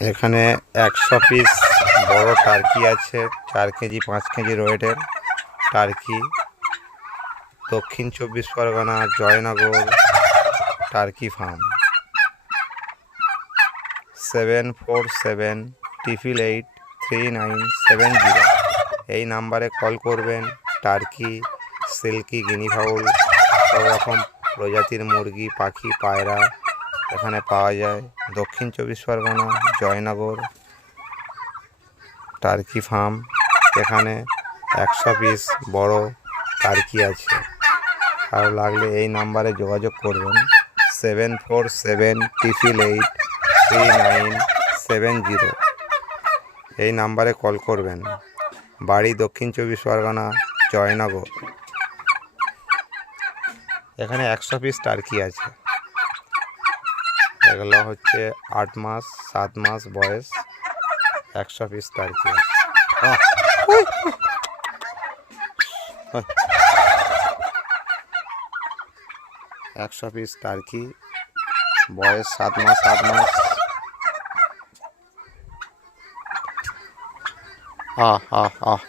এখানে 100 পিস বড় টার্কি আছে, 4 কেজি 5 কেজি ওয়েটের টার্কি। দক্ষিণ 24 পরগনা, জয়নগর টার্কি ফার্ম। 7478883970 এই নাম্বারে কল করবেন। টার্কি, সিল্কি, গিনি ফাউল, সব রকম প্রজাতির মুরগি, পাখি, পায়রা এখানে পাওয়া যায়। দক্ষিণ 24 পরগনা, জয়নগর টার্কি ফার্ম। এখানে 100 পিস বড় টার্কি আছে। ভালো লাগলে এই নাম্বারে যোগাযোগ করবেন। 7478883970 এই নাম্বারে কল করবেন। বাড়ি দক্ষিণ 24 পরগনা, জয়নগর। এখানে 100 পিস টার্কি আছে। এগুলো হচ্ছে 8 মাস 7 মাস বয়স। 100 পিস টার্কি আছে। 100 পিস টার্কি, বয়স 7 মাস 8 মাস। আহ আহ আহ